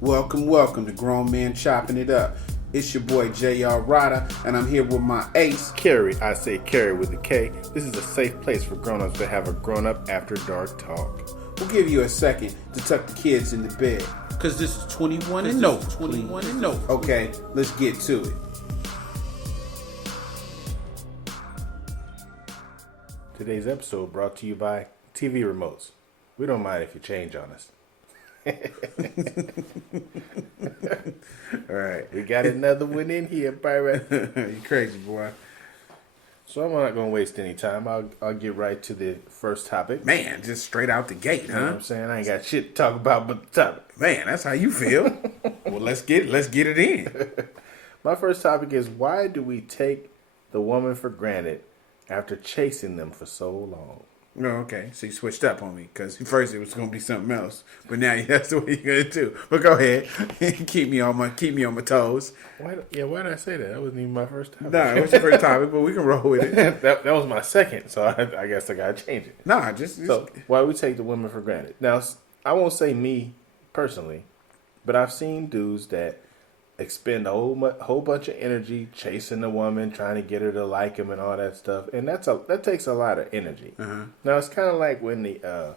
Welcome to Grown Men Chopping It Up. It's your boy J.R. Rydha, and I'm here with my ace, Kerry Witta K. This is a safe place for grown-ups to have a grown-up after dark talk. We'll give you a second to tuck the kids into bed, because this is 21 and no. 21 and no. Okay, let's get to it. Today's episode brought to you by TV remotes. We don't mind if you change on us. All right, we got another one in here, pirate. You crazy, boy. So I'm not going to waste any time. I'll get right to the first topic. Man, just straight out the gate, You know what I'm saying? I ain't got shit to talk about but the topic. Man, that's how you feel. Well, let's get it in. My first topic is, why do we take the woman for granted after chasing them for so long? Oh, okay. So you switched up on me, because first it was going to be something else, but now that's what you're going to do. But go ahead, keep me on my toes. Why did I say that? That wasn't even my first topic. No, it was your first topic, but we can roll with it. that was my second, so I guess I got to change it. Nah, just So why we take the women for granted? Now, I won't say me personally, but I've seen dudes that expend a whole bunch of energy chasing the woman, trying to get her to like him and all that stuff, and that takes a lot of energy. Uh-huh. Now it's kind of like when the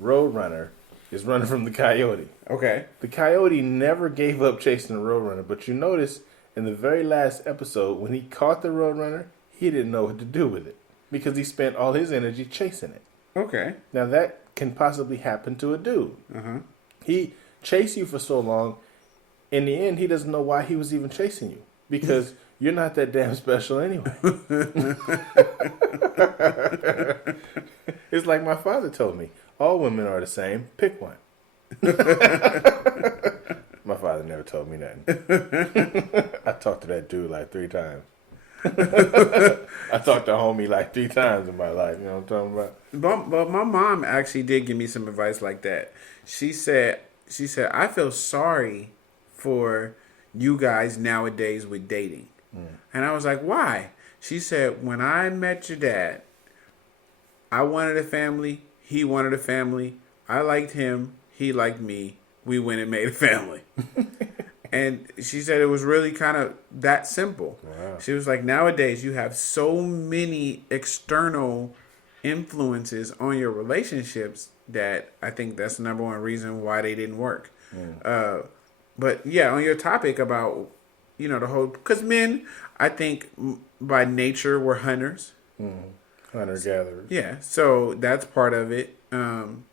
roadrunner is running from the coyote. Okay. The coyote never gave up chasing the roadrunner, but you notice in the very last episode when he caught the roadrunner, he didn't know what to do with it because he spent all his energy chasing it. Okay. Now that can possibly happen to a dude. Uh-huh. He chased you for so long. In the end, he doesn't know why he was even chasing you because you're not that damn special anyway. It's like my father told me, all women are the same, pick one. My father never told me nothing. I talked to that dude like 3 times. I talked to homie like 3 times in my life, you know what I'm talking about? But my mom actually did give me some advice like that. She said, I feel sorry for you guys nowadays with dating. And I was like, why? She said, when I met your dad, I wanted a family, he wanted a family, I liked him, he liked me, we went and made a family. And she said it was really kind of that simple. Wow. She was like, nowadays you have so many external influences on your relationships that I think that's the number one reason why they didn't work. But yeah, on your topic about, the whole, because men, I think by nature we're hunters. Hunter-gatherers. Yeah, so that's part of it. Men,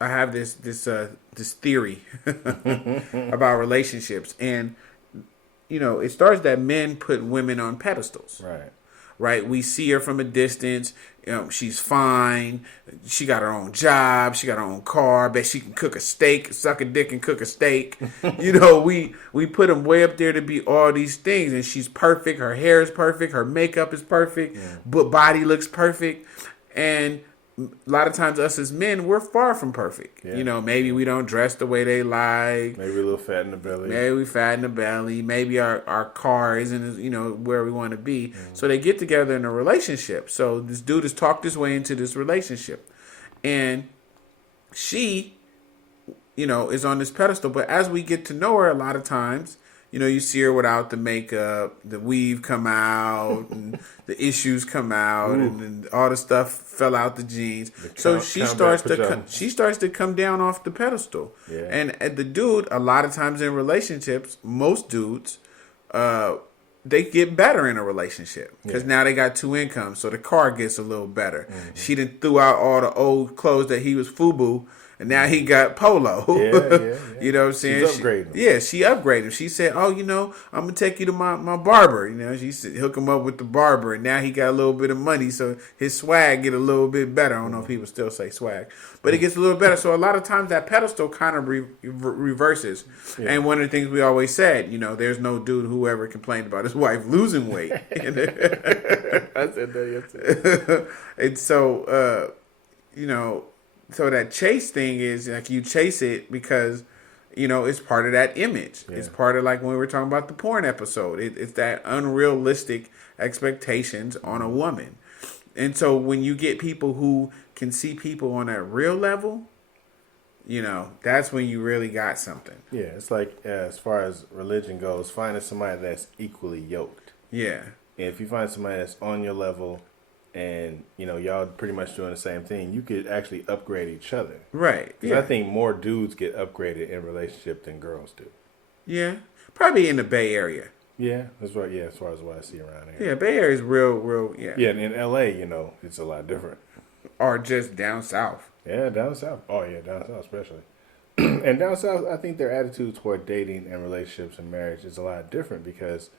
I have this theory about relationships, and it starts that men put women on pedestals. Right? We see her from a distance. She's fine. She got her own job. She got her own car. Bet she can cook a steak, suck a dick and cook a steak. We put them way up there to be all these things. And she's perfect. Her hair is perfect. Her makeup is perfect. But body looks perfect. And a lot of times us as men, we're far from perfect. Yeah. Maybe we don't dress the way they like. Maybe a little fat in the belly. Maybe we fat in the belly. Maybe our car isn't where we want to be. So they get together in a relationship. So this dude has talked his way into this relationship. And she, is on this pedestal. But as we get to know her, a lot of times, you see her without the makeup, the weave come out, and the issues come out, and all the stuff fell out the jeans. So she starts to come down off the pedestal. Yeah. And the dude, a lot of times in relationships, most dudes, they get better in a relationship because now they got 2 incomes, so the car gets a little better. She done threw out all the old clothes that he was FUBU. And now he got polo. Yeah. You know what I'm saying? She's upgrading him. Yeah, she upgraded him. She said, I'm going to take you to my barber. She said, hook him up with the barber. And now he got a little bit of money, so his swag get a little bit better. I don't know if people still say swag. But it gets a little better. So a lot of times that pedestal kind of reverses. Yeah. And one of the things we always said, there's no dude who ever complained about his wife losing weight. I said that yesterday. And so, so that chase thing is like you chase it because, it's part of that image. Yeah. It's part of like when we were talking about the porn episode. It's that unrealistic expectations on a woman. And so when you get people who can see people on that real level, that's when you really got something. Yeah, it's like as far as religion goes, finding somebody that's equally yoked. Yeah. And if you find somebody that's on your level and, y'all pretty much doing the same thing, you could actually upgrade each other. Right. Because I think more dudes get upgraded in relationship than girls do. Yeah. Probably in the Bay Area. Yeah, that's right. Yeah, as far as what I see around here. Yeah, Bay Area is real, yeah. Yeah, and in L.A., it's a lot different. Or just down south. Yeah, down south. Oh, yeah, down south especially. And down south, I think their attitude toward dating and relationships and marriage is a lot different because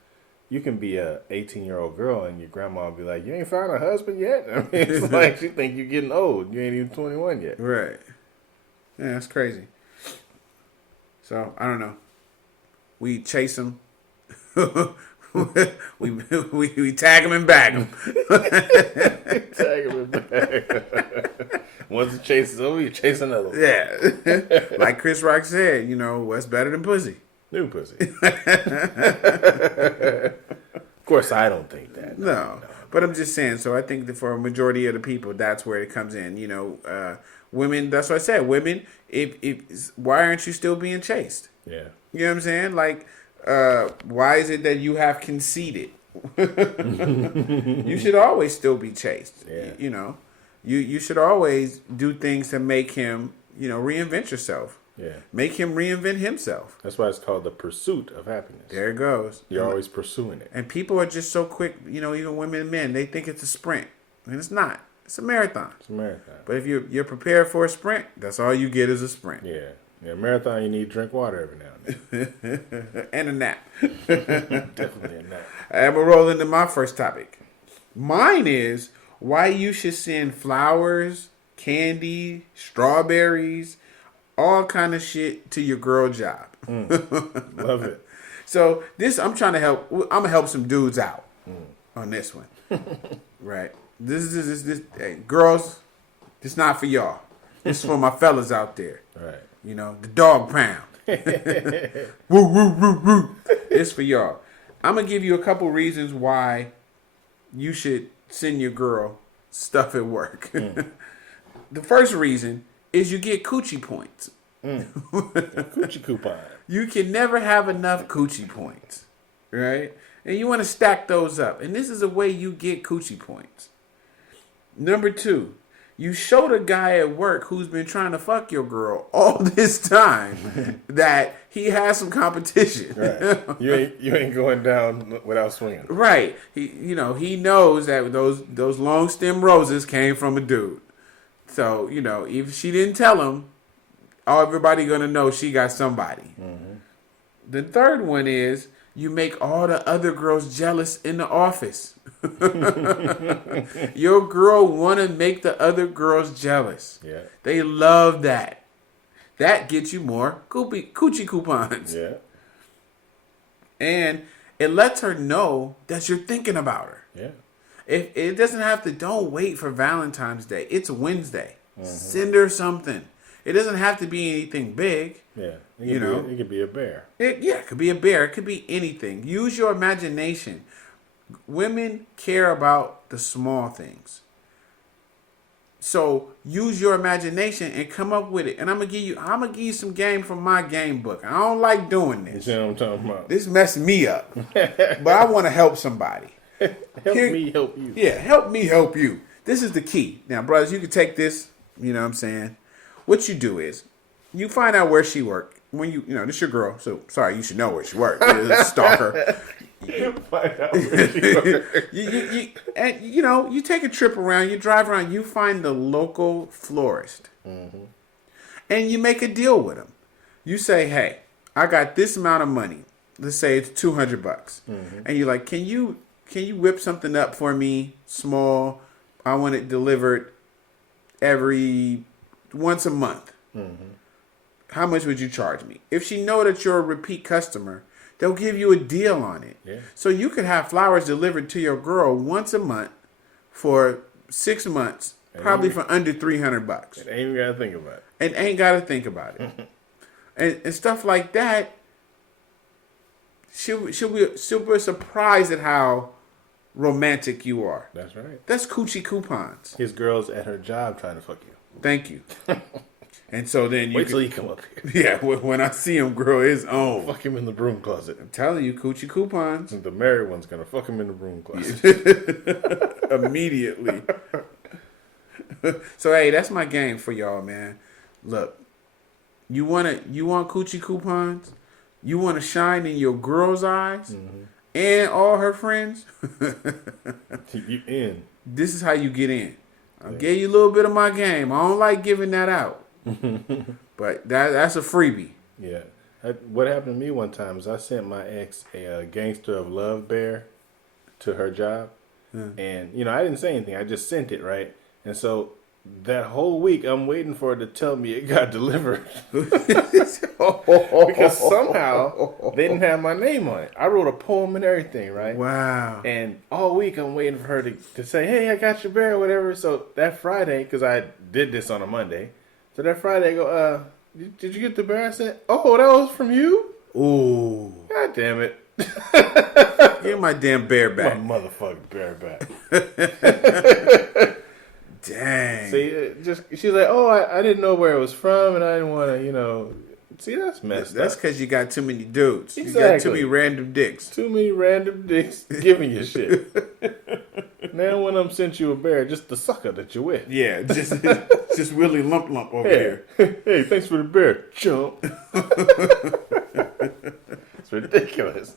you can be a 18-year-old girl and your grandma will be like, you ain't found a husband yet? I mean, it's like she think you're getting old. You ain't even 21 yet. Right. Yeah, that's crazy. So, I don't know. We chase them. we tag them and bag them. Tag them and bag them. Once the chase is over, you chase another one. Yeah. Like Chris Rock said, what's better than pussy? New pussy. Of course, I don't think that. No. But I'm just saying, so I think that for a majority of the people, that's where it comes in. Women, that's what I said. Women, if why aren't you still being chased? Yeah. You know what I'm saying? Like, why is it that you have conceded? You should always still be chased. Yeah. You should always do things to make him, reinvent yourself. Yeah. Make him reinvent himself. That's why it's called the pursuit of happiness. There it goes. You're always pursuing it. And people are just so quick, even women and men, they think it's a sprint. And it's not. It's a marathon. It's a marathon. But if you're prepared for a sprint, that's all you get is a sprint. Yeah. Yeah, marathon, you need to drink water every now and then. And a nap. Definitely a nap. I'm going to roll into my first topic. Mine is why you should send flowers, candy, strawberries, all kind of shit to your girl job. Love it. So I'm trying to help. I'm going to help some dudes out on this one. Right. This hey, girls, this not for y'all. This is for my fellas out there. Right. The dog pound. Woo, woo, woo, woo. It's for y'all. I'm going to give you a couple reasons why you should send your girl stuff at work. The first reason is you get coochie points. Coochie coupon. You can never have enough coochie points. Right? And you want to stack those up. And this is a way you get coochie points. Number 2. You show the guy at work who's been trying to fuck your girl all this time that he has some competition. Right. You ain't going down without swinging. Right. He knows that those long stem roses came from a dude. So, if she didn't tell him, everybody gonna know she got somebody. Mm-hmm. The third one is you make all the other girls jealous in the office. Your girl want to make the other girls jealous. Yeah. They love that. That gets you more coochie coupons. Yeah. And it lets her know that you're thinking about her. Yeah. If it doesn't have to, don't wait for Valentine's Day. It's Wednesday. Mm-hmm. Send her something. It doesn't have to be anything big. Yeah. It could be a bear. It could be a bear. It could be anything. Use your imagination. Women care about the small things. So use your imagination and come up with it. And I'm gonna give you some game from my game book. I don't like doing this. You know what I'm talking about? This messed me up. But I want to help somebody. Help me help you. Yeah, help me help you. This is the key. Now, brothers, you can take this, you know what I'm saying? What you do is, you find out where she worked. When this your girl, so sorry, you should know where she worked. You're a stalker. Find out where she worked. You take a trip around, you drive around, you find the local florist. Mm-hmm. And you make a deal with him. You say, hey, I got this amount of money. Let's say it's $200. Mm-hmm. And you're like, can you whip something up for me, small? I want it delivered once a month. Mm-hmm. How much would you charge me? If she know that you're a repeat customer, they'll give you a deal on it. Yeah. So you could have flowers delivered to your girl once a month for 6 months, probably for under $300. And ain't got to think about it. And ain't got to think about it. and stuff like that. She'll be super surprised at how romantic you are. That's right. That's coochie coupons. His girl's at her job trying to fuck you. Thank you. And so then wait till he come up here. Yeah, when I see him grow his own. Fuck him in the broom closet. I'm telling you, coochie coupons. The married one's going to fuck him in the broom closet. Immediately. So, hey, that's my game for y'all, man. Look, you want coochie coupons? You want to shine in your girl's eyes and all her friends? You in. This is how you get in. I'll give you a little bit of my game. I don't like giving that out. But that's a freebie. Yeah. What happened to me one time is I sent my ex a Gangster of Love bear to her job. And, I didn't say anything. I just sent it, right? And so that whole week, I'm waiting for her to tell me it got delivered. Because somehow they didn't have my name on it. I wrote a poem and everything, right? Wow. And all week I'm waiting for her to say, hey, I got your bear or whatever. So that Friday, because I did this on a Monday, so that Friday I go, did you get the bear? I said, oh, that was from you? Ooh. God damn it. Give my damn bear back. My motherfucking bear back. Dang. See, she's like, oh, I didn't know where it was from, and I didn't want to, see, that's messed up. That's because you got too many dudes. Exactly. You got too many random dicks. Too many random dicks giving you shit. Now one of them sent you a bear, just the sucker that you're with. Yeah, just really lump over here. Hey, thanks for the bear. Chump. It's ridiculous.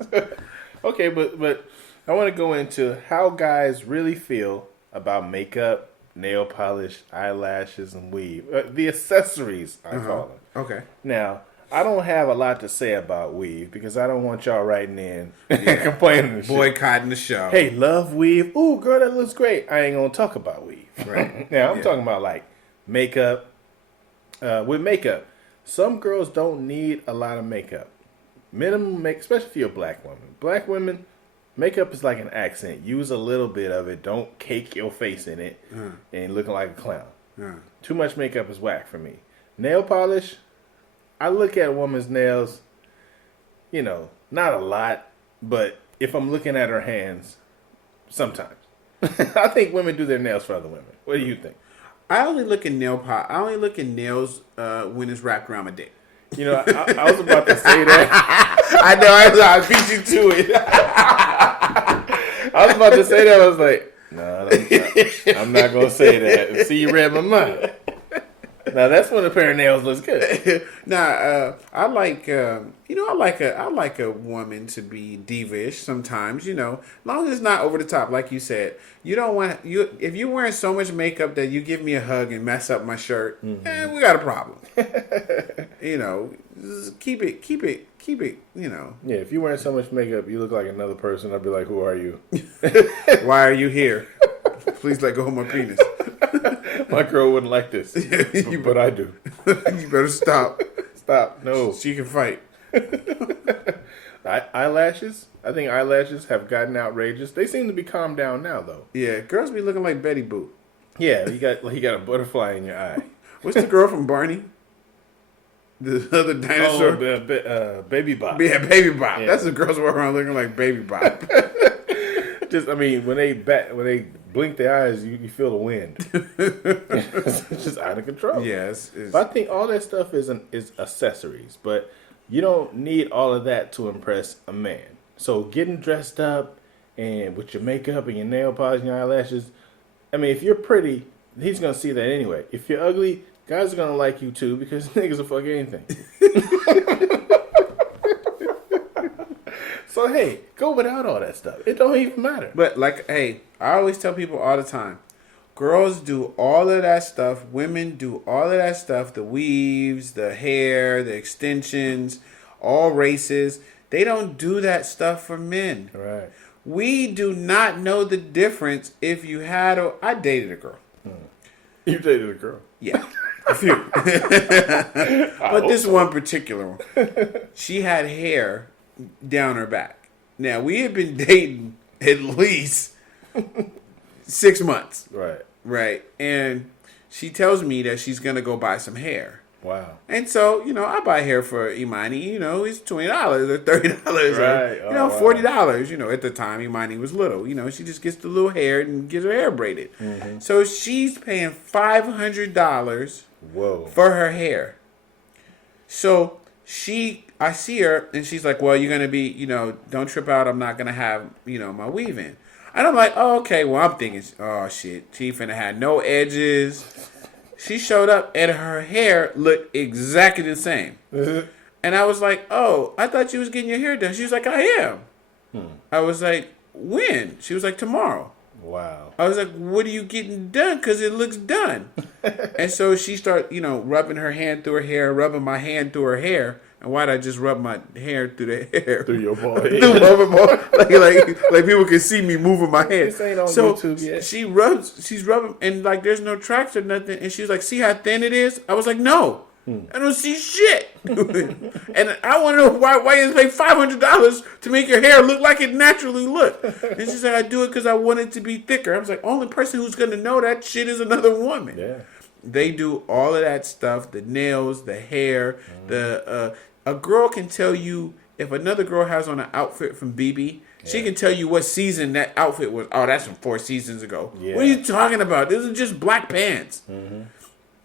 Okay, but I want to go into how guys really feel about makeup, nail polish, eyelashes, and weave. The accessories, I call them. Okay. Now, I don't have a lot to say about weave because I don't want y'all writing in and complaining and shit. Boycotting the show. Hey, love weave. Ooh, girl, that looks great. I ain't going to talk about weave. Right. Now, I'm talking about like makeup. With makeup, some girls don't need a lot of makeup. Minimum make, especially if you're a black woman. Black women, makeup is like an accent. Use a little bit of it. Don't cake your face in it and looking like a clown. Too much makeup is whack for me. Nail polish, I look at a woman's nails, not a lot, but if I'm looking at her hands, sometimes. I think women do their nails for other women. What do you think? I only look at nails when it's wrapped around my dick. I was about to say that. I know, I beat you to it. I was about to say that. I was like, no, I'm not going to say that. See, you read my mind. Now that's when a pair of nails looks good. I like a woman to be diva-ish sometimes. As long as it's not over the top, like you said. You don't want if you're wearing so much makeup that you give me a hug and mess up my shirt, we got a problem. Just keep it. Yeah, if you're wearing so much makeup, you look like another person. I'd be like, who are you? Why are you here? Please let go of my penis. My girl wouldn't like this, but I do. You better stop. Stop. No. She can fight. Eyelashes? I think eyelashes have gotten outrageous. They seem to be calmed down now, though. Yeah, girls be looking like Betty Boop. Yeah, you got a butterfly in your eye. What's the girl from Barney? The other dinosaur? Oh, Baby Bop. Yeah, Baby Bop. Yeah. That's the girls walking around looking like Baby Bop. When they blink their eyes, you feel the wind. It's just out of control. Yes. But I think all that stuff is accessories, but you don't need all of that to impress a man. So getting dressed up and with your makeup and your nail polish and your eyelashes, if you're pretty, he's gonna see that anyway. If you're ugly, guys are gonna like you too because niggas will fuck anything. So, hey, go without all that stuff. It don't even matter. But, I always tell people all the time, girls do all of that stuff. Women do all of that stuff. The weaves, the hair, the extensions, all races. They don't do that stuff for men. Right. We do not know the difference if you had I dated a girl. You dated a girl? Yeah. A few. But this one particular one. She had hair down her back. Now, we had been dating at least 6 months. Right. Right. And she tells me that she's going to go buy some hair. Wow. And so, I buy hair for Imani, it's $20 or $30 right. or, $40. At the time Imani was little. She just gets the little hair and gets her hair braided. Mm-hmm. So she's paying $500 for her hair. So I see her and she's like, well, you're going to be, don't trip out. I'm not going to have, my weave in. And I'm like, oh, okay. Well, I'm thinking, oh, shit. She finna have no edges. She showed up and her hair looked exactly the same. Mm-hmm. And I was like, oh, I thought you was getting your hair done. She was like, I am. I was like, when? She was like, tomorrow. Wow. I was like, what are you getting done? Because it looks done. And so she started, rubbing her hand through her hair, rubbing my hand through her hair. And why'd I just rub my hair through the hair? Through your bald head. like people can see me moving my head. This ain't on YouTube yet. She's rubbing, and like there's no tracks or nothing. And she's like, see how thin it is? I was like, no. I don't see shit. And I want to know why you pay $500 to make your hair look like it naturally look. And she said, I do it because I want it to be thicker. I was like, only person who's going to know that shit is another woman. Yeah. They do all of that stuff, the nails, the hair, a girl can tell you if another girl has on an outfit from BB, she can tell you what season that outfit was. Oh, that's from 4 seasons ago. Yeah. What are you talking about? This is just black pants. Mm-hmm.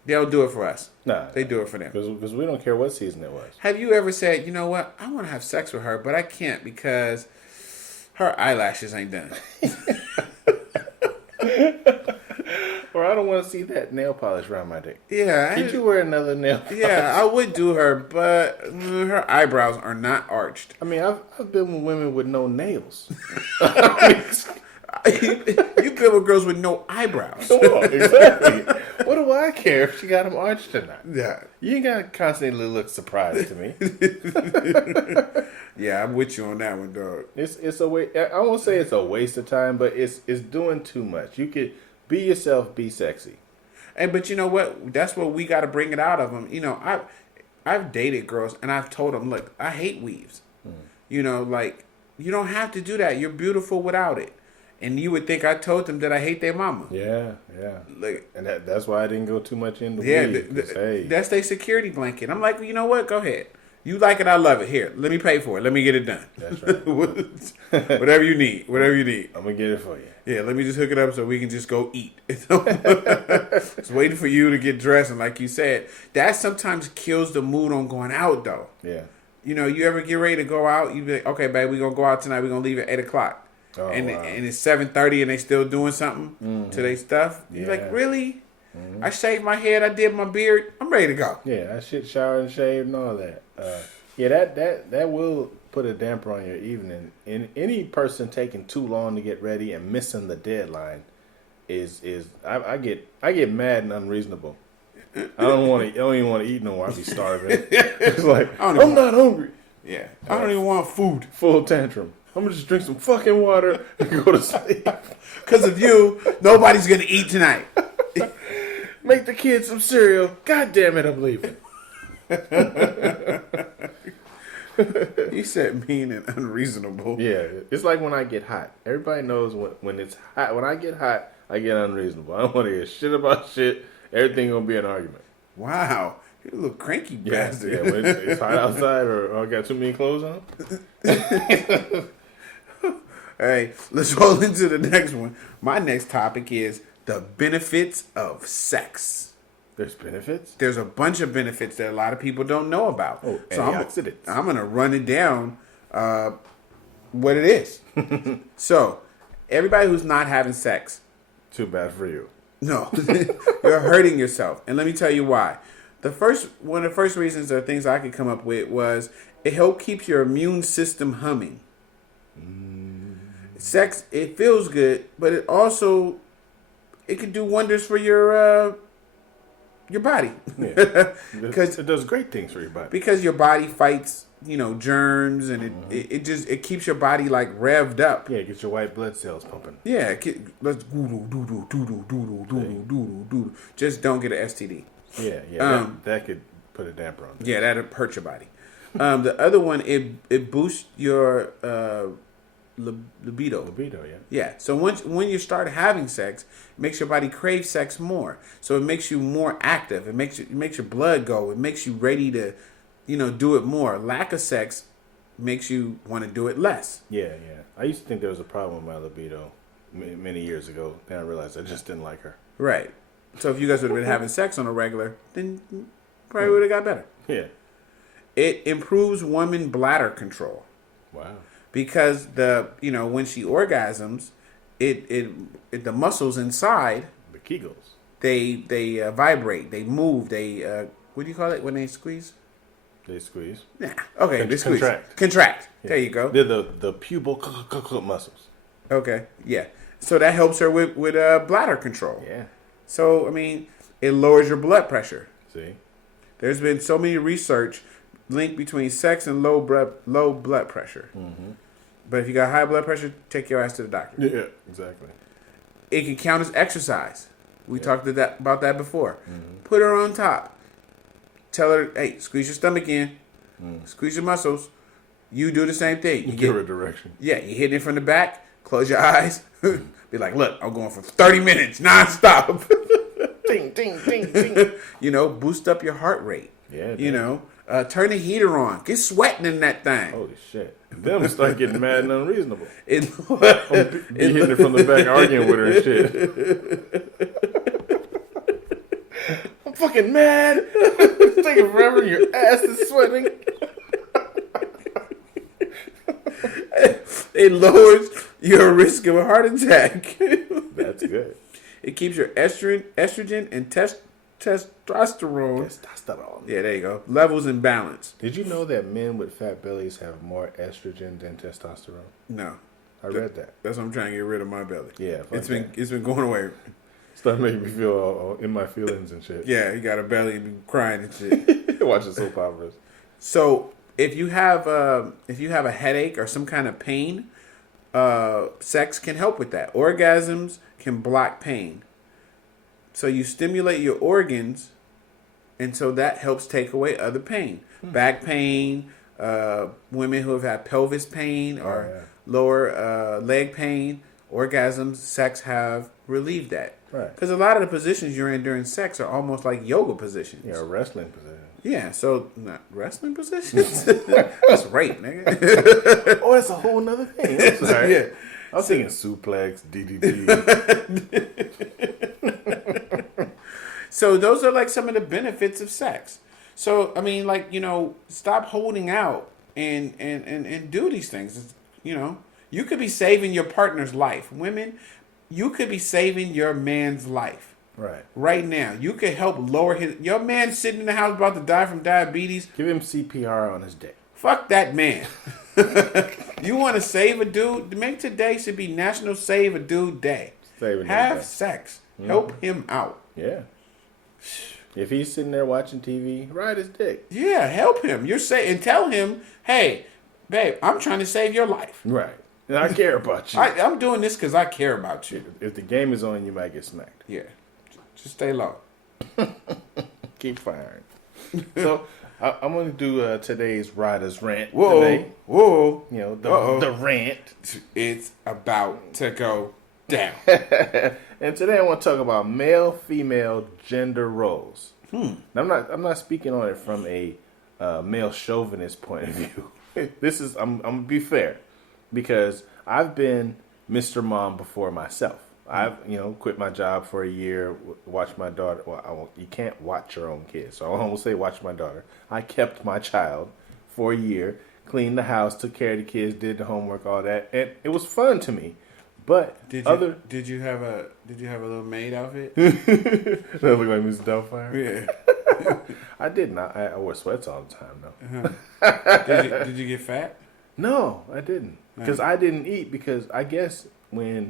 They don't do it for us. Nah. They do it for them. Because we don't care what season it was. Have you ever said, you know what, I want to have sex with her, but I can't because her eyelashes ain't done. Or I don't want to see that nail polish around my dick. Yeah. Could you wear another nail polish? Yeah, I would do her, but her eyebrows are not arched. I mean, I've been with women with no nails. You've been with girls with no eyebrows. Well, exactly. What do I care if she got them arched or not? Yeah. You ain't got to constantly look surprised to me. Yeah, I'm with you on that one, dog. It's a way. I won't say it's a waste of time, but it's doing too much. You could be yourself, be sexy. But you know what? That's what we got to bring it out of them. I've dated girls and I've told them, look, I hate weaves. You don't have to do that. You're beautiful without it. And you would think I told them that I hate their mama. Yeah. And that's why I didn't go too much into weaves. That's their security blanket. I'm like, well, you know what? Go ahead. You like it, I love it. Here, let me pay for it. Let me get it done. That's right. Whatever you need. I'm going to get it for you. Yeah, let me just hook it up so we can just go eat. It's waiting for you to get dressed. And like you said, that sometimes kills the mood on going out, though. Yeah. You ever get ready to go out, you be like, okay, babe, we're going to go out tonight. We're going to leave at 8 o'clock. Oh, and wow. And it's 7:30 and they still doing something to their stuff. You're like, really? I shaved my head. I did my beard. I'm ready to go. Yeah, I shit, shower and shave and all that. That will put a damper on your evening. And any person taking too long to get ready and missing the deadline is I get mad and unreasonable. I don't even want to eat no more. I be starving. It's like I'm not hungry. Yeah, I don't even want food. Full tantrum. I'm gonna just drink some fucking water and go to sleep. Because of you, nobody's gonna eat tonight. Make the kids some cereal. God damn it, I'm leaving. You said mean and unreasonable. Yeah, it's like when I get hot. Everybody knows when it's hot. When I get hot, I get unreasonable. I don't want to hear shit about shit. Everything gonna be an argument. Wow, you're a little cranky bastard. Yeah, when it's hot outside or I got too many clothes on. Hey, let's roll into the next one. My next topic is the benefits of sex. There's benefits? There's a bunch of benefits that a lot of people don't know about. Oh, so antioxidants. I'm going to run it down what it is. So, everybody who's not having sex. Too bad for you. No. You're hurting yourself. And let me tell you why. One of the first reasons or things I could come up with was it helps keep your immune system humming. Sex, it feels good, but it can do wonders for your body. Yeah. Because it does great things for your body. Because your body fights, germs, and it keeps your body like revved up. Yeah, it gets your white blood cells pumping. Yeah, let's doodle. Just don't get an STD. Yeah. That could put a damper on it. Yeah, that'll hurt your body. The other one, it boosts your libido. Libido, yeah. Yeah. So when you start having sex, it makes your body crave sex more. So it makes you more active. It makes your blood go. It makes you ready to, do it more. Lack of sex makes you want to do it less. Yeah. I used to think there was a problem with my libido many years ago. Then I realized I just didn't like her. Right. So if you guys would have been having sex on a regular, then probably would have got better. Yeah. It improves woman bladder control. Wow. Because when she orgasms, the muscles inside, the Kegels, they vibrate, they move, they what do you call it when they squeeze? They squeeze. Nah. Okay, they squeeze. Contract. Yeah. There you go. They're the pubal muscles. Okay. Yeah. So that helps her with bladder control. Yeah. So it lowers your blood pressure. See. There's been so many research linked between sex and low blood pressure. Mm-hmm. But if you got high blood pressure, take your ass to the doctor. Yeah, exactly. It can count as exercise. We talked about that before. Mm-hmm. Put her on top. Tell her, hey, squeeze your stomach in. Squeeze your muscles. You do the same thing. You give her direction. Yeah, you hit it from the back. Close your eyes. Be like, look, I'm going for 30 minutes nonstop. Ding, ding, ding, ding. Boost up your heart rate. Yeah. Turn the heater on. Get sweating in that thing. Holy shit. Then I'm start getting mad and unreasonable. Be Hitting it from the back, arguing with her and shit. I'm fucking mad. It's taking forever. Your ass is sweating. It lowers your risk of a heart attack. That's good. It keeps your estrogen and testosterone. Yeah, there you go. Levels in balance. Did you know that men with fat bellies have more estrogen than testosterone? No. I read that. That's what I'm trying to get rid of my belly. Yeah. It's been going away. Start making me feel all in my feelings and shit. Yeah, you got a belly and be crying and shit. Watching soap operas. So if you have a headache or some kind of pain, sex can help with that. Orgasms can block pain. So you stimulate your organs, and so that helps take away other pain. Back pain, women who have had pelvis pain or lower leg pain, orgasms, sex have relieved that. Right. Because a lot of the positions you're in during sex are almost like yoga positions. Yeah, wrestling positions. Yeah, so not wrestling positions. That's rape, nigga. Oh, that's a whole nother thing. I'm sorry. Yeah. I was thinking suplex, DDT. So those are like some of the benefits of sex. So stop holding out and do these things. You could be saving your partner's life. Women, you could be saving your man's life. Right now. You could help lower your man sitting in the house about to die from diabetes. Give him CPR on his dick. Fuck that man. You want to save a dude? Make today should be National Save a Dude Day. Have sex. Help him out. Yeah. If he's sitting there watching TV, ride his dick. Yeah, help him. And tell him, hey, babe, I'm trying to save your life. Right. And I care about you. I'm doing this because I care about you. If the game is on, you might get smacked. Yeah. Just stay low. Keep firing. So I'm going to do today's Rydha's rant. Whoa. Today. Whoa. The rant. It's about to go down. And today I want to talk about male-female gender roles. Now, I'm not speaking on it from a male chauvinist point of view. I'm gonna be fair, because I've been Mr. Mom before myself. I've quit my job for a year, watched my daughter. Well, you can't watch your own kids, so I won't say watch my daughter. I kept my child for a year, cleaned the house, took care of the kids, did the homework, all that, and it was fun to me. But did you have a little maid outfit? That look like Mrs. Doubtfire? Yeah. I did not. I wore sweats all the time though. Did you get fat? No, I didn't. Because I didn't eat, because I guess I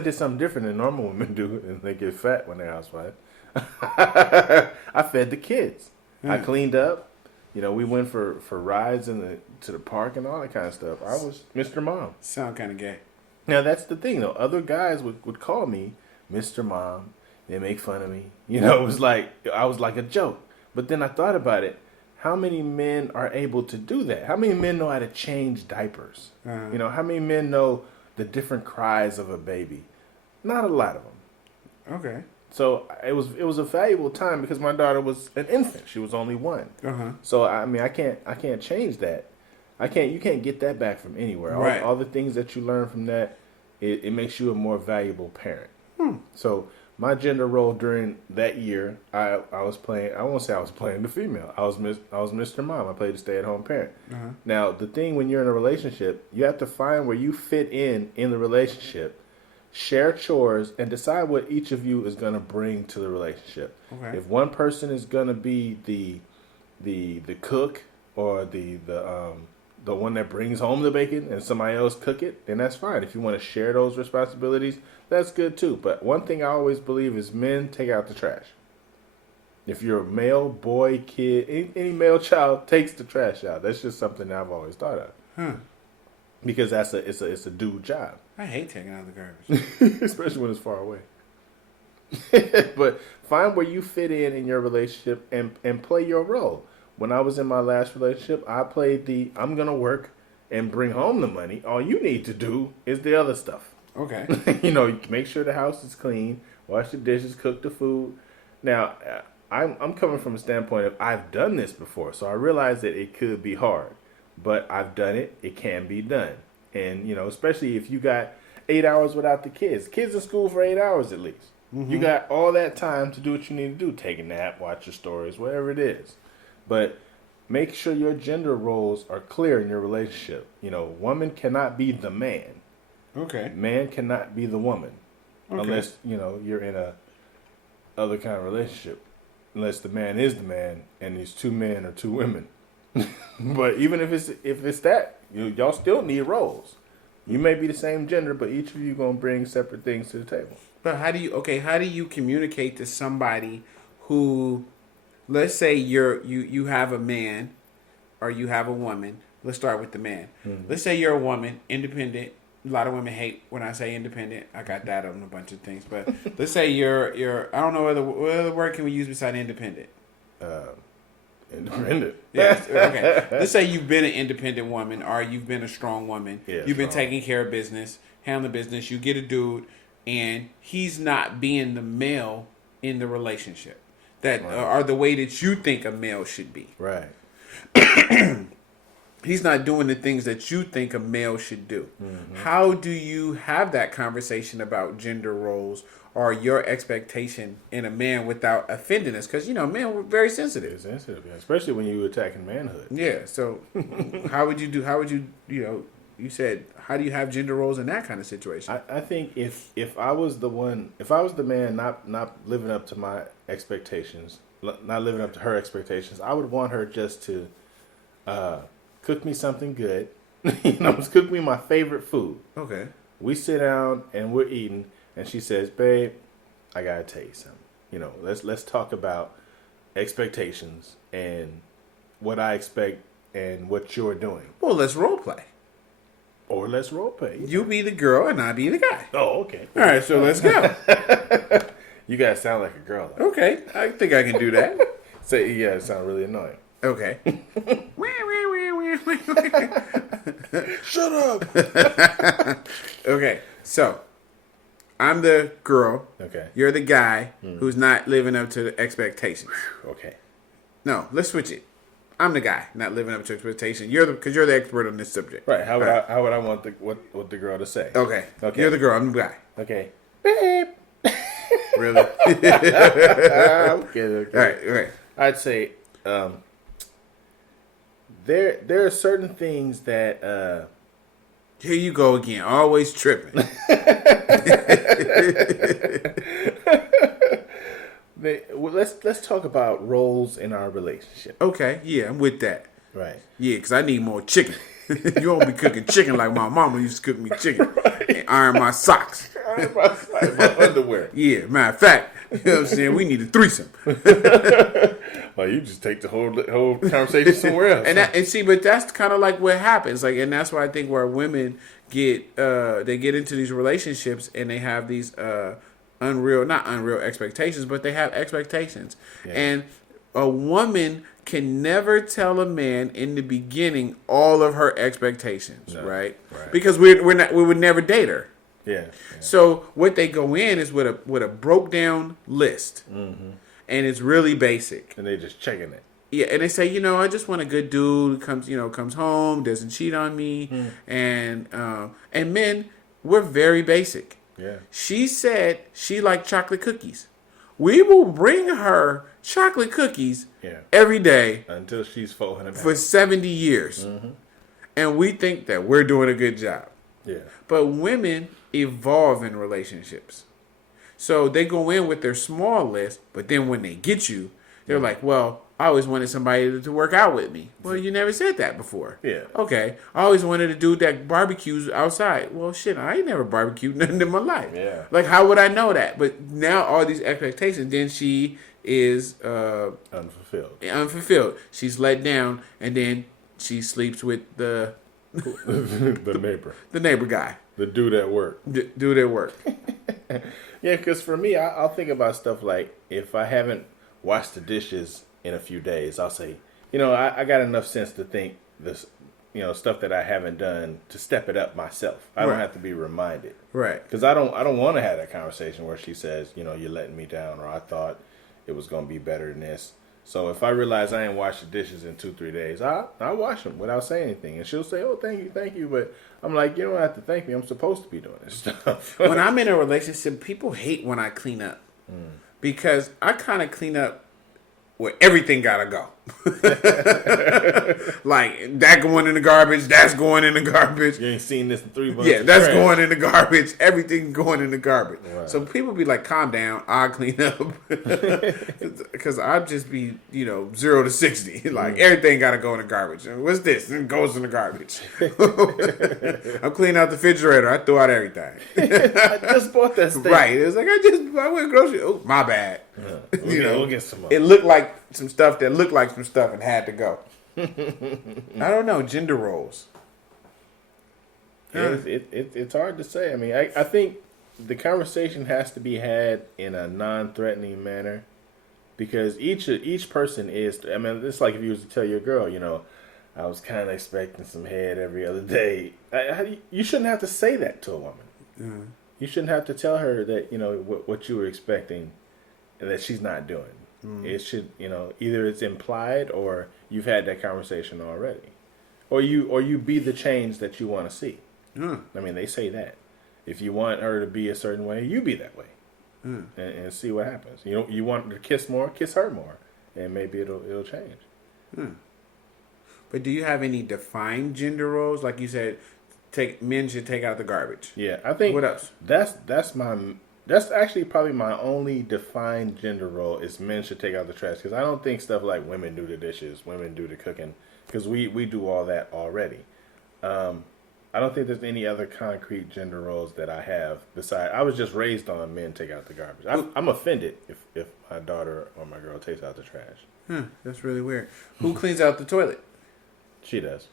did something different than normal women do, and they get fat when they're housewives. I fed the kids. I cleaned up. We went for rides to the park and all that kind of stuff. I was Mr. Mom. Sound kind of gay. Now, that's the thing, though. Other guys would call me Mr. Mom. They make fun of me. It was like, I was like a joke. But then I thought about it. how many men are able to do that? How many men know how to change diapers? You know, how many men know the different cries of a baby? Not a lot of them. Okay. So it was a valuable time because my daughter was an infant. She was only one. So I mean, I can't change that. You can't get that back from anywhere. Right. All the things that you learn from that, it makes you a more valuable parent. So my gender role during that year, I was playing. I won't say I was playing the female. I was Mr. Mom. I played a stay-at-home parent. Now the thing when you're in a relationship, you have to find where you fit in the relationship, share chores, and decide what each of you is going to bring to the relationship. Okay. If one person is going to be the cook or the one that brings home the bacon and somebody else cook it, then that's fine. If you want to share those responsibilities, that's good too. But one thing I always believe is men take out the trash. If you're a male, boy, kid, any male child takes the trash out. That's just something that I've always thought of. Because it's a dude job. I hate taking out the garbage. Especially when it's far away. But find where you fit in your relationship and play your role. When I was in my last relationship, I played I'm going to work and bring home the money. All you need to do is the other stuff. Okay. You know, make sure the house is clean, wash the dishes, cook the food. Now, I'm coming from a standpoint of I've done this before, so I realize that it could be hard. But I've done it. It can be done. And, you know, especially if you got 8 hours without the kids. Kids in school for 8 hours at least. You got all that time to do what you need to do. Take a nap, watch your stories, whatever it is. But make sure your gender roles are clear in your relationship. You know, woman cannot be the man. Okay. Man cannot be the woman. Okay. Unless, you know, you're in a other kind of relationship. Unless the man is the man and these two men or two women. But even if it's that, y'all still need roles. You may be the same gender, but each of you gonna bring separate things to the table. But how do you communicate to somebody who, let's say you have a man or you have a woman. Let's start with the man. Let's say you're a woman, independent. A lot of women hate when I say independent. I got that on a bunch of things. But let's say you're I don't know what other word can we use beside independent? Independent. Yes. Okay. Let's say you've been an independent woman or you've been a strong woman. Yeah, you've been taking care of business, handling business. You get a dude, and he's not being the male in the relationship that are the way that you think a male should be. Right. He's not doing the things that you think a male should do. How do you have that conversation about gender roles or your expectation in a man without offending us? Because, you know, men were very sensitive. Sensitive, yeah. Especially when you attacking manhood. Yeah, so how would you, you know, you said, how do you have gender roles in that kind of situation? I think if I was the man not living up to my expectations, not living up to her expectations, I would want her just to cook me something good. You know, cook me my favorite food. Okay. We sit down and we're eating, and she says, "Babe, I gotta tell you something. You know, let's talk about expectations and what I expect and what you're doing." Well, let's role play. Or let's role play. You be the girl and I be the guy. Oh, okay. All right, so let's go. You guys sound like a girl, though. Okay, I think I can do that. Say, yeah, it sounds really annoying. Okay. Shut up. Okay, so I'm the girl. Okay. You're the guy who's not living up to the expectations. Okay. No, let's switch it. I'm the guy not living up to expectations. Because you're the expert on this subject. Right. How would I want what the girl to say? Okay. You're the girl. I'm the guy. Okay. Babe. Really? Okay. All right. I'd say there are certain things that here you go again, always tripping. Let's talk about roles in our relationship. Okay, yeah, I'm with that. Right. Yeah, because I need more chicken. You won't be cooking chicken like my mama used to cook me chicken. Right. And iron my socks. Iron my underwear. Yeah, matter of fact, you know what I'm saying? We need a threesome. Well, you just take the whole conversation somewhere else. And see, but that's kind of like what happens. Like, and that's why I think where women get into these relationships and they have these not unreal expectations, but they have expectations. Yeah. And a woman can never tell a man in the beginning all of her expectations, right? Because we would never date her. Yeah. So what they go in is with a broke down list, and it's really basic. And they just checking it. Yeah, and they say, I just want a good dude who comes home, doesn't cheat on me, and men, we're very basic. Yeah. She said she liked chocolate cookies. We will bring her chocolate cookies every day until she's folding them for 70 years, and we think that we're doing a good job. Yeah. But women evolve in relationships. So they go in with their small list, but then when they get you, they're like, well, I always wanted somebody to work out with me. Well, you never said that before. Yeah. Okay. I always wanted a dude that barbecues outside. Well, shit, I ain't never barbecued nothing in my life. Yeah. Like, how would I know that? But now all these expectations, then she is unfulfilled. She's let down, and then she sleeps with the neighbor. The neighbor guy. The dude at work. Dude at work. Yeah, because for me, I'll think about stuff like if I haven't washed the dishes in a few days, I'll say, I got enough sense to think this, stuff that I haven't done to step it up myself. I don't have to be reminded. Right. Because I don't want to have that conversation where she says, you're letting me down, or I thought it was going to be better than this. So if I realize I ain't washed the dishes in 2-3 days, I'll wash them without saying anything. And she'll say, oh, thank you. But I'm like, you don't have to thank me. I'm supposed to be doing this stuff. When I'm in a relationship, people hate when I clean up. Because I kind of clean up where everything gotta go. Like, that going in the garbage, that's going in the garbage. You ain't seen this in 3 months. Yeah, that's going in the garbage. Everything going in the garbage. Right. So people be like, calm down, I'll clean up. Because I'll just be, 0 to 60. Like, everything gotta go in the garbage. And what's this? And it goes in the garbage. I'm cleaning out the refrigerator. I threw out everything. I just bought that steak. Right. It was like, I went grocery. Oh, my bad. We'll get some more. It looked like some stuff that looked like some stuff and had to go. I don't know, gender roles. Yeah, it's hard to say. I mean, I think the conversation has to be had in a non-threatening manner, because each person is. I mean, it's like if you was to tell your girl, I was kind of expecting some head every other day. You shouldn't have to say that to a woman. You shouldn't have to tell her that what you were expecting and that she's not doing. It should, either it's implied or you've had that conversation already, or you be the change that you want to see. I mean, they say that if you want her to be a certain way, you be that way, and see what happens. You want her to kiss more, kiss her more, and maybe it'll change. But do you have any defined gender roles? Like you said, men should take out the garbage. Yeah, I think. What else? That's actually probably my only defined gender role is men should take out the trash, because I don't think stuff like women do the dishes, women do the cooking, because we do all that already. I don't think there's any other concrete gender roles that I have besides I was just raised on men take out the garbage. I'm offended if my daughter or my girl takes out the trash. That's really weird. Who cleans out the toilet? She does.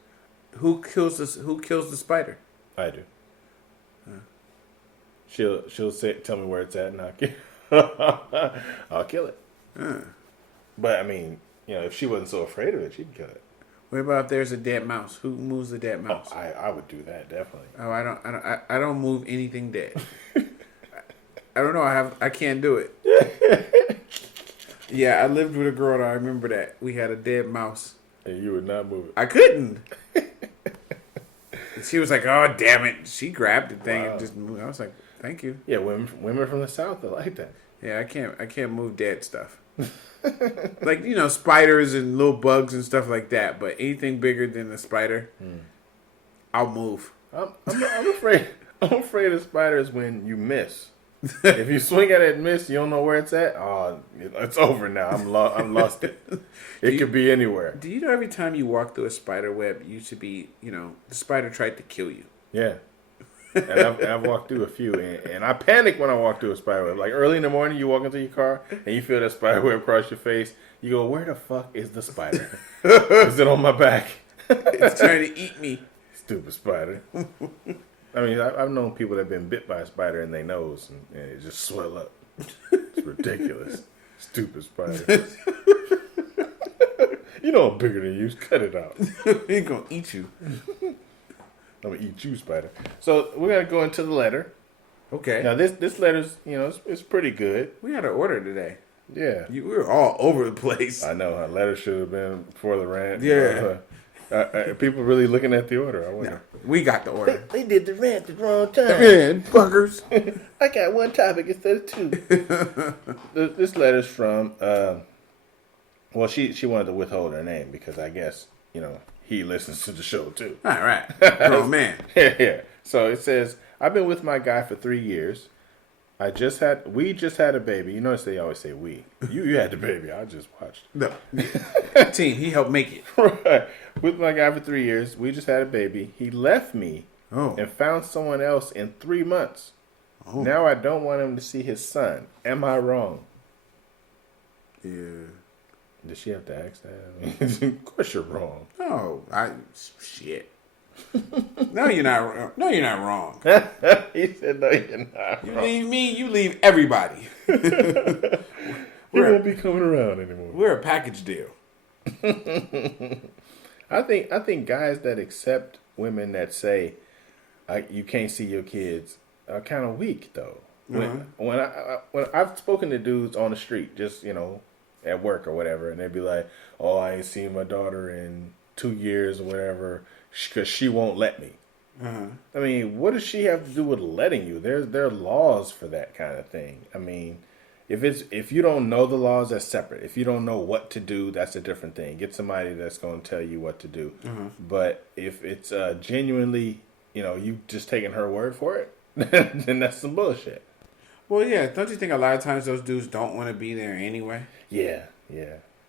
Who kills the spider? I do. She'll tell me where it's at, and I'll kill it. But I mean, if she wasn't so afraid of it, she'd kill it. What about if there's a dead mouse? Who moves the dead mouse? Oh, I would do that definitely. Oh, I don't move anything dead. I don't know. I can't do it. Yeah, I lived with a girl that I remember that we had a dead mouse. And you would not move it. I couldn't. She was like, "Oh, damn it!" She grabbed the thing and just moved. I was like, "Thank you." Yeah, women from the South are like that. Yeah, I can't move dead stuff. Like, spiders and little bugs and stuff like that. But anything bigger than a spider, I'll move. I'm afraid. I'm afraid of spiders when you miss. If you swing at it and miss, you don't know where it's at. Oh, it's over now. I'm lost it. It could be anywhere. Do you know every time you walk through a spider web, you should be, the spider tried to kill you. Yeah. And I've walked through a few, and I panic when I walk through a spider web. Like early in the morning, you walk into your car, and you feel that spider web across your face. You go, where the fuck is the spider? Is it on my back? It's trying to eat me. Stupid spider. I mean, I've known people that have been bit by a spider in their nose, and it just swell up. It's ridiculous. Stupid spider. You know I'm bigger than you. Cut it out. He's gonna eat you. I'm gonna eat you, spider. So we're gonna go into the letter. Okay. Now this letter's, it's pretty good. We had an order today. Yeah. We were all over the place. I know. A letter should have been before the rant. Yeah. People really looking at the order. I wonder. No, we got the order. They did the rant the wrong time. Man, fuckers. I got one topic instead of two. This letter's from, well, she wanted to withhold her name because I guess, he listens to the show too. All right. Grown man. Yeah. So it says, I've been with my guy for 3 years. We just had a baby. You notice they always say we. You had the baby. I just watched. No. Team, he helped make it. Right. With my guy for 3 years. We just had a baby. He left me and found someone else in 3 months. Oh. Now I don't want him to see his son. Am I wrong? Yeah. Does she have to ask that? Of course you're wrong. No, shit. No, you're not. No, you're not wrong. He said, "No, you're not. You leave me. You leave everybody. You won't be coming around anymore. We're a package deal." I think guys that accept women that say you can't see your kids are kind of weak, though. When I've spoken to dudes on the street, just at work or whatever, and they'd be like, "Oh, I ain't seen my daughter in 2 years or whatever." Because she won't let me. I mean, what does she have to do with letting you? There are laws for that kind of thing. I mean, if you don't know the laws, that's separate. If you don't know what to do, that's a different thing. Get somebody that's going to tell you what to do. But if it's genuinely, you just taking her word for it, then that's some bullshit. Well, yeah. Don't you think a lot of times those dudes don't want to be there anyway? Yeah.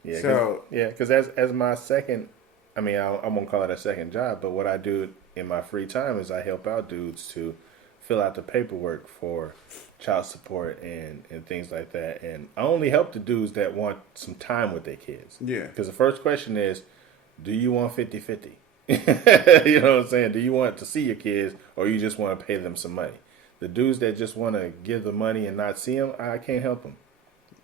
So because as my second. I mean, I won't call it a second job, but what I do in my free time is I help out dudes to fill out the paperwork for child support and things like that. And I only help the dudes that want some time with their kids. Yeah. Because the first question is, do you want 50-50? You know what I'm saying? Do you want to see your kids or you just want to pay them some money? The dudes that just want to give the money and not see them, I can't help them.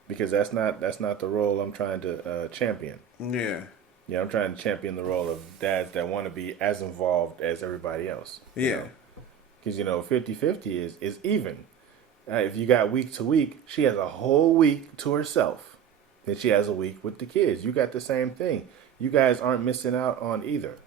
Because that's not the role I'm trying to champion. Yeah. Yeah, I'm trying to champion the role of dads that want to be as involved as everybody else. Yeah. Because, 50-50 is even. If you got week to week, she has a whole week to herself. Then she has a week with the kids. You got the same thing. You guys aren't missing out on either.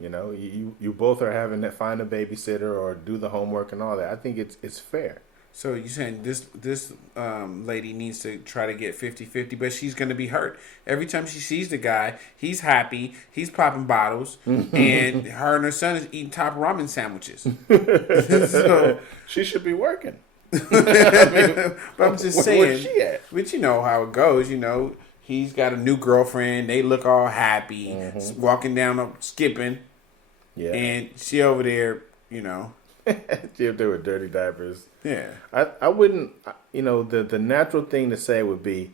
You both are having to find a babysitter or do the homework and all that. I think it's fair. So you're saying this lady needs to try to get 50-50, but she's going to be hurt. Every time she sees the guy, he's happy, he's popping bottles, and her son is eating top ramen sandwiches. So, she should be working. But I'm just saying, where's she at? But you know how it goes, He's got a new girlfriend. They look all happy, walking down, skipping. Yeah. And she over there, See if they were dirty diapers. Yeah. I wouldn't, the natural thing to say would be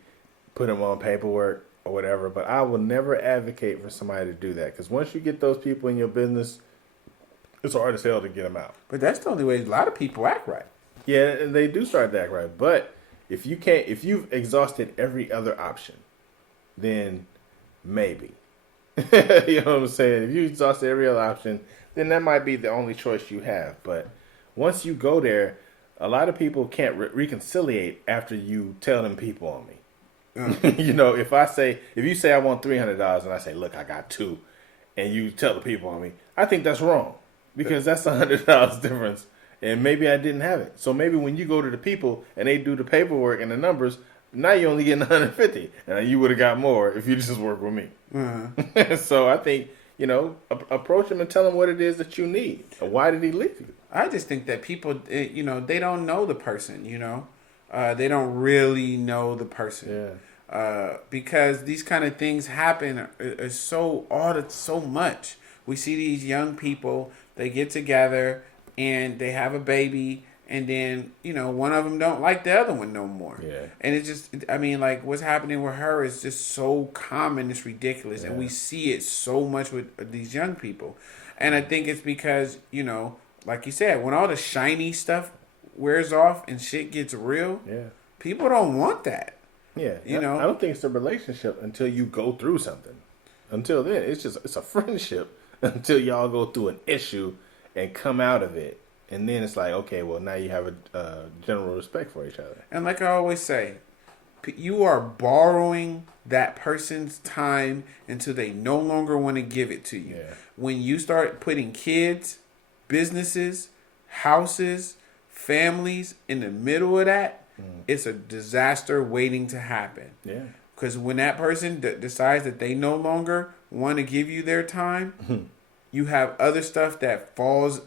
put them on paperwork or whatever, but I will never advocate for somebody to do that because once you get those people in your business, it's hard as hell to get them out. But that's the only way a lot of people act right. Yeah, and they do start to act right. But if you've exhausted every other option, then maybe. You know what I'm saying? If you exhausted every other option, then that might be the only choice you have. But once you go there, a lot of people can't reconciliate after you tell them people on me. If you say I want $300 and I say, look, I got $2, and you tell the people on me, I think that's wrong because that's $100 difference, and maybe I didn't have it. So maybe when you go to the people and they do the paperwork and the numbers, now you're only getting 150, and you would have got more if you just work with me. So I think, approach him and tell him what it is that you need. Why did he leave you? I just think that people, they don't know the person, they don't really know the person. Yeah. Because these kind of things happen so much. We see these young people, they get together and they have a baby, and then, one of them don't like the other one no more. Yeah. And it's just, what's happening with her is just so common, it's ridiculous. Yeah. And we see it so much with these young people. And I think it's because, like you said, when all the shiny stuff wears off and shit gets real, people don't want that. Yeah. I don't think it's a relationship until you go through something. Until then, it's a friendship until y'all go through an issue and come out of it. And then it's like, okay, well, now you have a general respect for each other. And like I always say, you are borrowing that person's time until they no longer want to give it to you. Yeah. When you start putting kids, businesses, houses, families in the middle of that, it's a disaster waiting to happen. Yeah. Because when that person decides that they no longer want to give you their time, you have other stuff that falls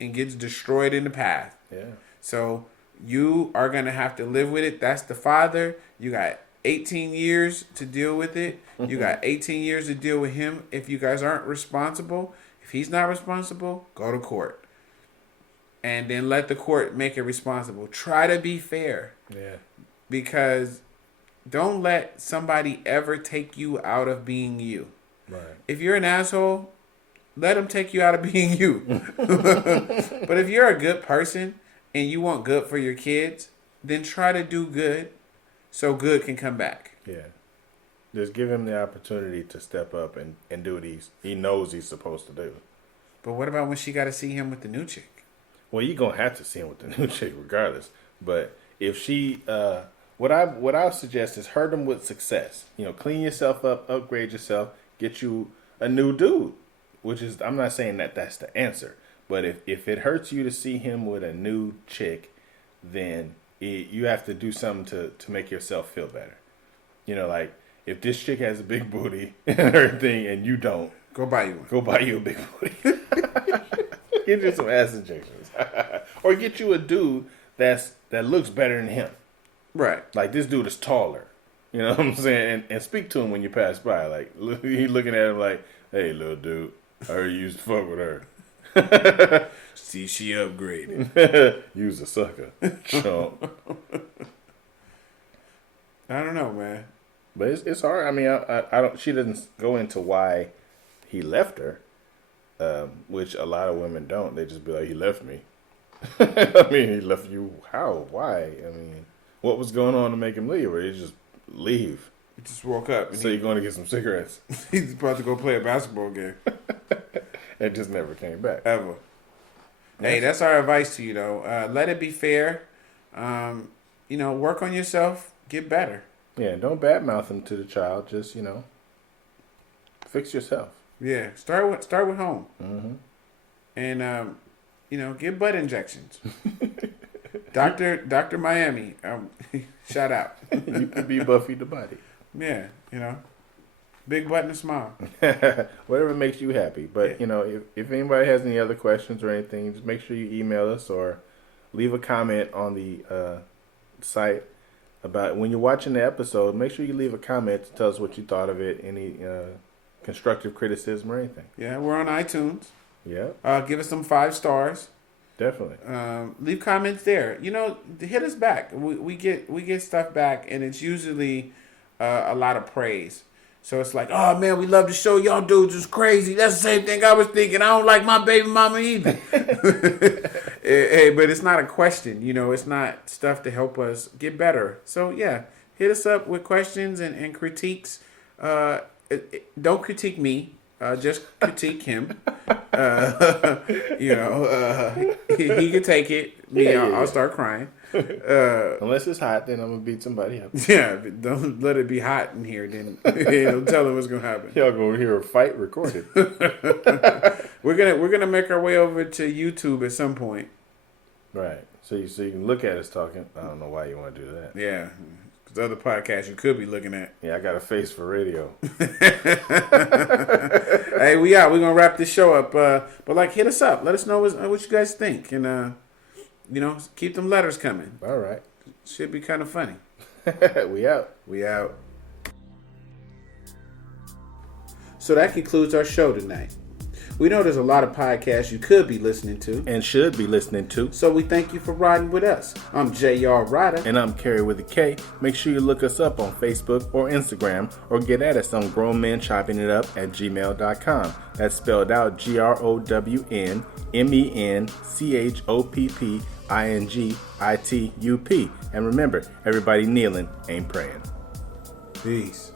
and gets destroyed in the path. Yeah. So you are going to have to live with it. That's the father. You got 18 years to deal with it. You got 18 years to deal with him. If you guys aren't responsible, if he's not responsible, go to court. And then let the court make it responsible. Try to be fair. Yeah. Because don't let somebody ever take you out of being you. Right. If you're an asshole, let them take you out of being you. But if you're a good person and you want good for your kids, then try to do good so good can come back. Yeah. Just give him the opportunity to step up and do what he knows he's supposed to do. But what about when she got to see him with the new chick? Well, you're going to have to see him with the new chick regardless. But if she, what I suggest is hurt him with success. Clean yourself up, upgrade yourself, get you a new dude. Which is, I'm not saying that that's the answer. But if it hurts you to see him with a new chick, then you have to do something to make yourself feel better. Like if this chick has a big booty and everything and you don't, go buy you one. Go buy you a big booty. Get you some ass injections. Or get you a dude that looks better than him. Right. Like this dude is taller. You know what I'm saying? And speak to him when you pass by. Like he looking at him like, hey, little dude, I heard you used to fuck with her. See, she upgraded. You's a sucker. Chump. I don't know, man. But it's hard. I mean, I don't. She doesn't go into why he left her, which a lot of women don't. They just be like, he left me. I mean, he left you how? Why? I mean, what was going on to make him leave? Or he just leave? He just woke up. And so you're going to get some cigarettes. He's about to go play a basketball game. And just never came back. Ever. Hey, that's our advice to you, though. Let it be fair. Work on yourself. Get better. Yeah, don't badmouth him to the child. Just, fix yourself. Yeah, start with home. Mm-hmm. And, get butt injections. Dr. Miami, shout out. You could be Buffy the Body. Yeah, big butt and a smile. Whatever makes you happy. But, if anybody has any other questions or anything, just make sure you email us or leave a comment on the site about when you're watching the episode. Make sure you leave a comment to tell us what you thought of it, any constructive criticism or anything. Yeah, we're on iTunes. Yeah. Give us some 5 stars. Definitely. Leave comments there. Hit us back. We get stuff back, and it's usually a lot of praise. So it's like, oh man, we love the show. Y'all dudes is crazy. That's the same thing I was thinking. I don't like my baby mama either. Hey, but it's not a question. It's not stuff to help us get better. So yeah, hit us up with questions and critiques. Don't critique me. Just critique him. He can take it. Me, I'll start crying. Unless it's hot, then I'm gonna beat somebody up. Yeah, don't let it be hot in here. Then don't tell them what's gonna happen. Y'all gonna hear a fight recorded. We're gonna make our way over to YouTube at some point. Right. So you can look at us talking. I don't know why you want to do that. Yeah. The other podcasts you could be looking at. Yeah, I got a face for radio. Hey, we out. We're going to wrap this show up. But hit us up. Let us know what you guys think. And, keep them letters coming. All right. Should be kind of funny. We out. We out. So that concludes our show tonight. We know there's a lot of podcasts you could be listening to. And should be listening to. So we thank you for riding with us. I'm J.R. Rydha. And I'm Kerry Witta K. Make sure you look us up on Facebook or Instagram or get at us on grownmenchoppingitup@gmail.com. That's spelled out GROWNMENCHOPPINGITUP. And remember, everybody kneeling ain't praying. Peace.